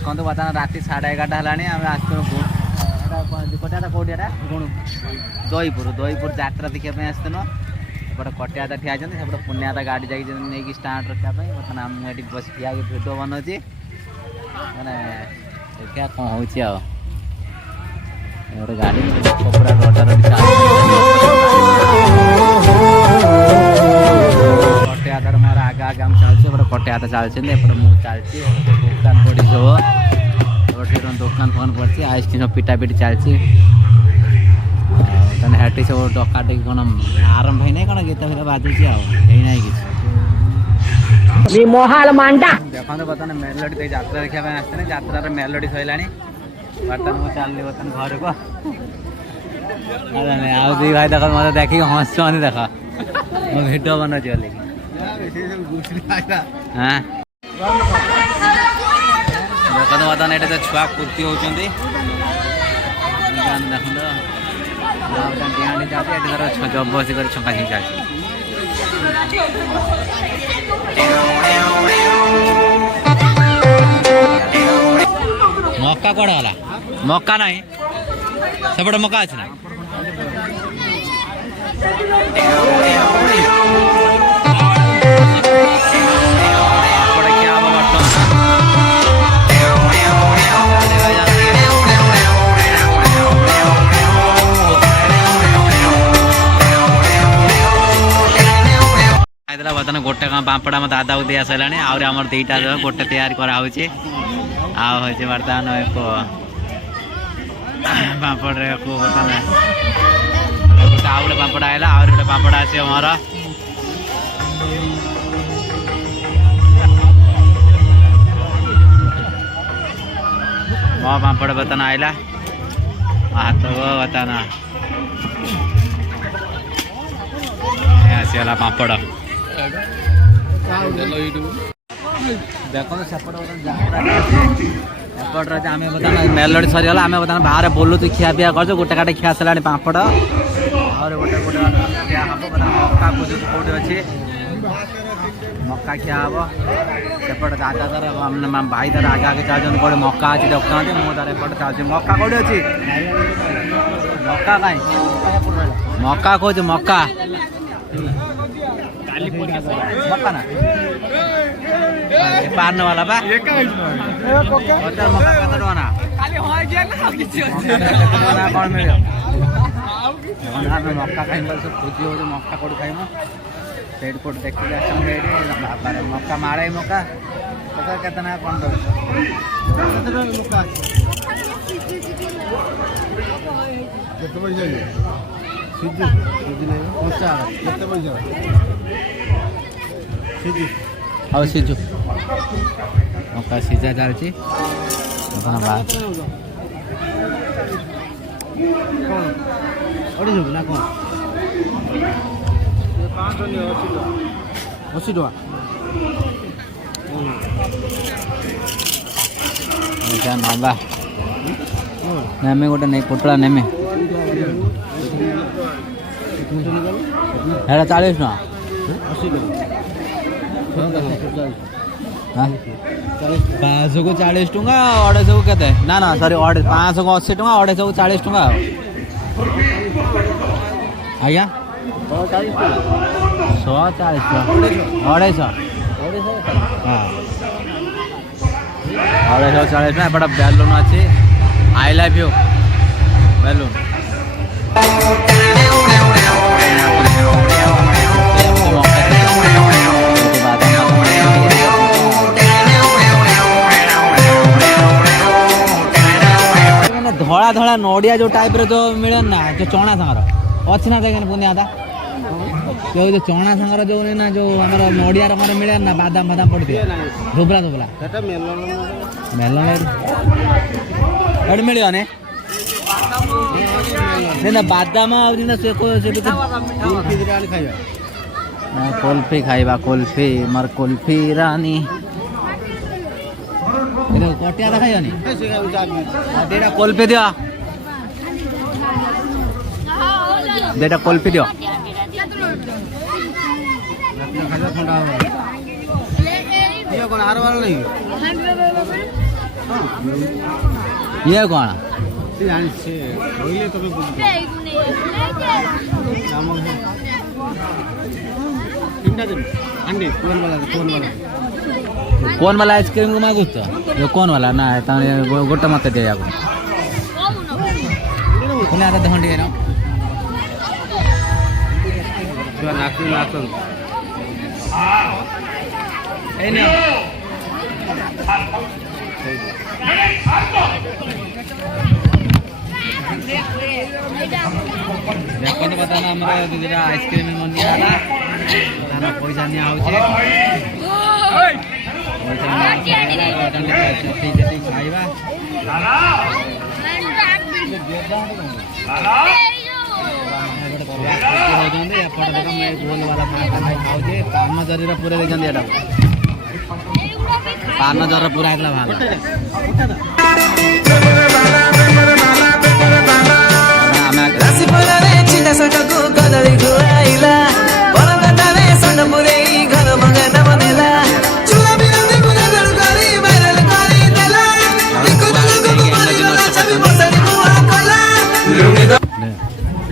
देखो बर्तमान राति 11:30 है आम आसटा कौटी दहीपुर दहीपुर जात्रा देखा आसनु एपटे कटियादा ठिया सेपटे पुण्यादा गाड़ी जाकि स्टार्ट रखा बर्तमान आम ये बस ठिया भिडियो बनाऊँगी मैंने देखा कौन हो गाड़ी पूरा रोडा कटियादार मोर आगे आगे आम चलते कटियादा चलते मुझे दुकान पड़ी सब दुकान फोन पड़ी आइसक्रीम पिटा पिटी चलती हेटी सब डकाटी कौन आरंभ है कौन गीत फिर बाजुची आना कि देखो बर्तमान मेलोडी जात्रा देखा आसते जात्रार मेलोडी सरला बर्तमान मुझे चलनी बर्तमान घर को आउ दी भाई देख मत देखी हंसुन देख भिडियो बनाऊँ हाँ देखो बर्तमान ये छुआ कुर्ती होती देख जब बस कर छका छी चलती मक्का कौन गला मक्का ना सेपटे मक्का अच्छे ना बर्तमान गोटे पापड़ा मत आधा को दिया सारे आमर दीटा गोटे तैयारी कराऊे आगे बर्तमान एक पापड़ बर्तमान आउ गए पापड़ आएगा आउ गए पापड़ आस मोर मो पापड़ बर्तमान आएगा हाथ बर्तमान आसगला पापड़ देखो सेपटे आम बर्तमान मेलोडी सरीगला आम बर्तमान बाहर बोलूँ खिया पिया कर गोटे गाटे खिया सारा पापड़ और गोटे गोटे खिया हम मक्का खोज कौटे अच्छे मक्का खिया हम सेपटे दादा तार भाई तार आगे आगे चलते कौटे मक्का अच्छी देखा मुझे एपटे चलती मक्का कौटे अच्छी मक्का कहीं मक्का खोज मक्का मक्का ना पार्न वाला बा मक्का कत टना कौन मिल मक्का खाई खोजी हो मक्का कौट खाइम पेट कोट देखिए बाबारे मक्का मारे मक्का केतना कौन हाँ सीझु मक्का सीझा चलती ना कौन 80 टका नंबा नेमे गोटे नहीं पोटला नेमे है 40 टका 80 टका 500 को 40 टका 250 को केते ना ना सॉरी 500 को 80 टका 250 को 40 टका आज्ञा 140 250 हाँ 240 टका बड़ा बैलून अच्छे आई लव यू बैलून धड़ा धड़ा नड़िया जो टाइप जो मिले ना जो चना सांगर अच्छी ना देखें पुनिया जो चना सांगर जो ना जो आम नड़िया रंग मिले ना बादाम बादाम पड़ती धुबला धुबला मेलन मिले ना बादाम कुल्फी खाइबा कुल्फी मार कुल्फी रानी कटिया खाइबनी देटा कुल्फी दियो देटा कुल्फी दियो ये कौन कौन वाला आइसक्रीम को मांगू तो ये कौन वाला ना है गोटे मत दे धंडी है देखो बताना हमारा दीदा आइसक्रीम मन नियाला पैसा निया होचे खाइबा पान जरी पूरा देखते एटा पान जर पूरा है भाग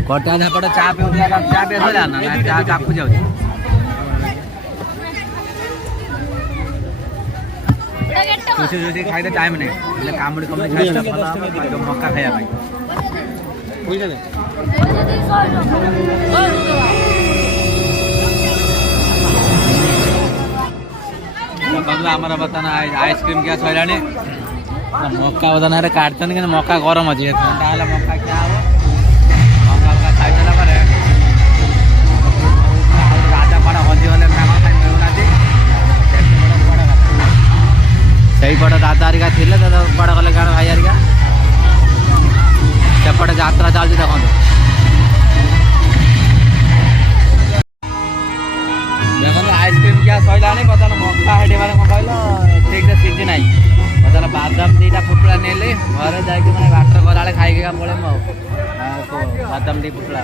कटा झापड़ चा पे चा पे ना चा चाकू जाऊ तुझे खाई टाइम नहीं कामुड़ी कम मक्का खाया आमर बताना आइसक्रीम क्या सैला मक्का बताना काटते कि मक्का गरम अच्छे ठंडा मक्का क्या हम मक्का मक्का खाई सारा पर राजा पड़ा हजिगले मिलूना से पट दादा हरिका थे दादा बड़ गले गाड़ भाई हरिका सेपटे यात्रा चलती देखो देखो आइसक्रीम क्या सैला बता मक्का हेटे मैंने कहल ठीक से सीझी ना बता बादाम दीटा पुटला नेले घरे जाकि मैंने बाटर गला खाई पड़े बादाम दी पुटला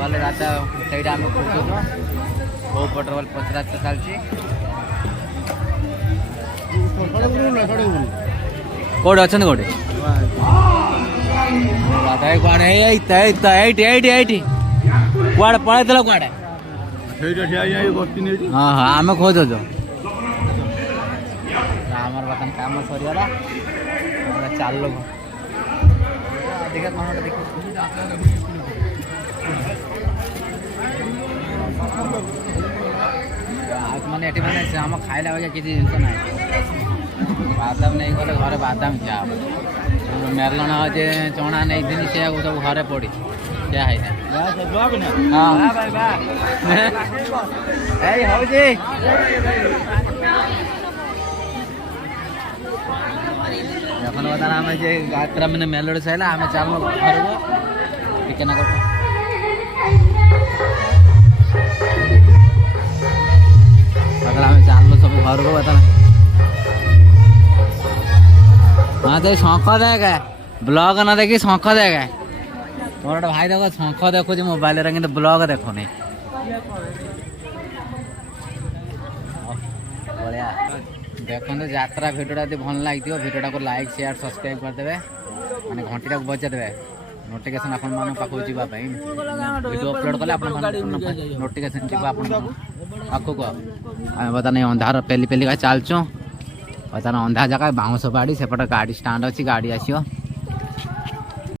गले राजा से आम खोजु बो पटर बोल पचरा चलती कौटे अच्छा कौटे कड़े पड़े कड़े हाँ हाँ आम खोज आमर बर्तन काम सरीगला चल देखा मैंने मैंने आम खाइला भैया किसी जिन ना बादाम नहीं गले घरे बादाम क्या मेरलन जे चना नहीं दिन से सब घरे पड़ी क्या है এখন কথা আমি যে যাত্রা মানে মেলোডি চাইলা আমি চালু করব ঠিক না করব তাহলে আমি চালু সব ঘরব কথা हाँ तो शौक देगा ब्लॉग ना देखी शौक देगा तुम्हारा भाई देखो शौक देखो जो मोबाइल रे कि ब्लॉग देखो नहीं बढ़िया देखो तो यात्रा भिडियोटा यदि भल लगी भिडियोटा को लाइक शेयर सब्सक्राइब करदे मैंने घंटीटा को बजाइदे नोटिफिकेशन आपण मन पाखु जावाई वीडियो अपलोड कले नोटिफिकेशन जीवा पाखु आम बता अंधार पेली पेली चलचु बता अंधा जगह बाउंस बाड़ी सेपटे गाड़ी स्टाण्ड अच्छी गाड़ी आसो